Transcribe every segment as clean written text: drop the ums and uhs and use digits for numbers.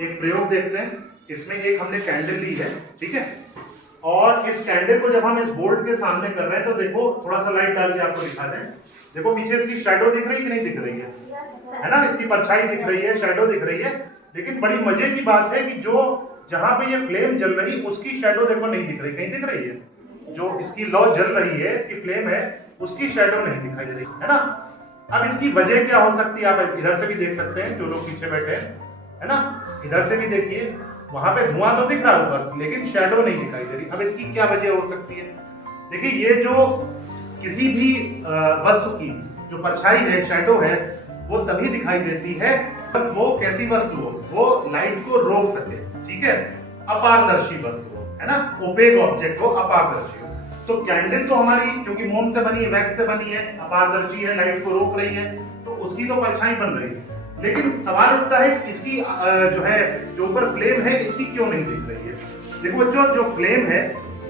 एक प्रयोग देखते हैं। इसमें एक हमने कैंडल ली है, ठीक है, और इस कैंडल को जब हम इस बोर्ड के सामने कर रहे हैं तो देखो थोड़ा सा लाइट डाल के आपको दिखा दें। देखो पीछे इसकी शैडो दिख रही है कि नहीं दिख रही है ना, इसकी परछाई दिख रही है, शैडो दिख रही है। लेकिन बड़ी मजे की बात है कि जो जहां पे ये फ्लेम जल रही उसकी शैडो देखो नहीं दिख रही, कहीं दिख रही है? जो इसकी लौ जल रही है, इसकी फ्लेम है, उसकी शैडो नहीं दिखाई दे रही है ना। अब इसकी वजह क्या हो सकती है, आप इधर से भी देख सकते हैं, जो लोग पीछे बैठे हैं, है ना, इधर से भी देखिए, वहां पे धुआं तो दिख रहा होगा लेकिन शैडो नहीं दिखाई दे रही। अब इसकी क्या वजह हो सकती है? देखिए, ये जो किसी भी वस्तु की जो परछाई है, शैडो है, वो तभी दिखाई देती है जब वो कैसी वस्तु हो, वो लाइट को रोक सके, ठीक है, अपारदर्शी वस्तु हो, है ना, ओपेक ऑब्जेक्ट हो, अपारदर्शी हो। तो कैंडल तो हमारी क्योंकि मोम से बनी है, वैक्स से बनी है, अपारदर्शी है, लाइट को रोक रही है, तो उसकी तो परछाई बन रही है। लेकिन सवाल उठता है कि इसकी जो है, जो ऊपर फ्लेम है, इसकी क्यों नहीं दिख रही है? देखो बच्चों, जो फ्लेम है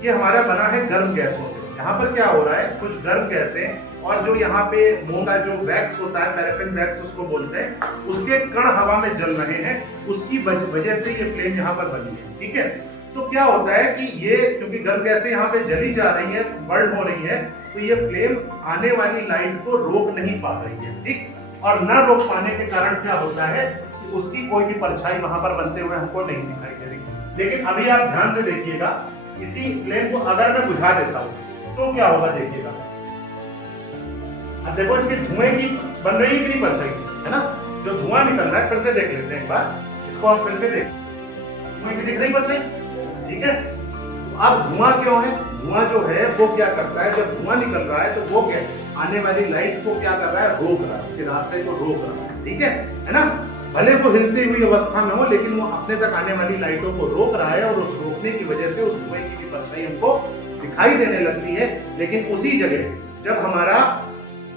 ये हमारा बना है गर्म गैसों से। यहाँ पर क्या हो रहा है, कुछ गर्म गैसें और जो यहाँ पे मोम का जो वैक्स होता है, पैराफिन वैक्स उसको बोलते हैं, उसके कण हवा में जल रहे हैं, उसकी वजह से ये फ्लेम यहाँ पर बनी है, ठीक है। तो क्या होता है कि ये क्योंकि गर्म गैसें यहाँ पे जली जा रही है, बर्न हो रही है, तो ये फ्लेम आने वाली लाइट को रोक नहीं पा रही है, ठीक। और न रोक पाने के कारण क्या होता है कि उसकी कोई भी परछाई वहां पर बनते हुए हमको नहीं दिखाई दे रही। लेकिन अभी आप ध्यान से देखिएगा, इसी फ्लेम को अगर मैं बुझा देता हूं तो क्या होगा, देखिएगा। अब देखो, इसके धुएं की बन रही है कि नहीं परछाई, है ना, जो धुआं निकल रहा है, फिर से देख लेते हैं एक बार इसको, हम फिर से देख, धुएं की दिख रही परछाई, ठीक है। अब धुआं क्यों है? धुआं जो है वो क्या करता है, जब धुआं निकल रहा है तो वो क्या आने वाली लाइट को क्या कर रहा है, रोक रहा है, उसके रास्ते को रोक रहा है, ठीक है ना। भले वो हिलती हुई अवस्था में हो, लेकिन वो अपने तक आने वाली लाइटों को रोक रहा है, और उस रोकने की वजह से उस धुएं की भी परछाई हमको दिखाई देने लगती है। लेकिन उसी जगह जब हमारा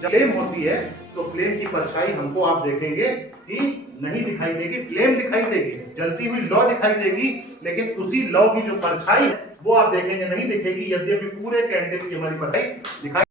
फ्लेम होती है तो फ्लेम की परछाई हमको आप देखेंगे कि नहीं दिखाई देगी, फ्लेम दिखाई देगी, जलती हुई लौ दिखाई देगी, लेकिन उसी लौ की जो परछाई है वो आप देखेंगे नहीं दिखेगी, यद्यपि पूरे कैंडल की हमारी परछाई दिखाई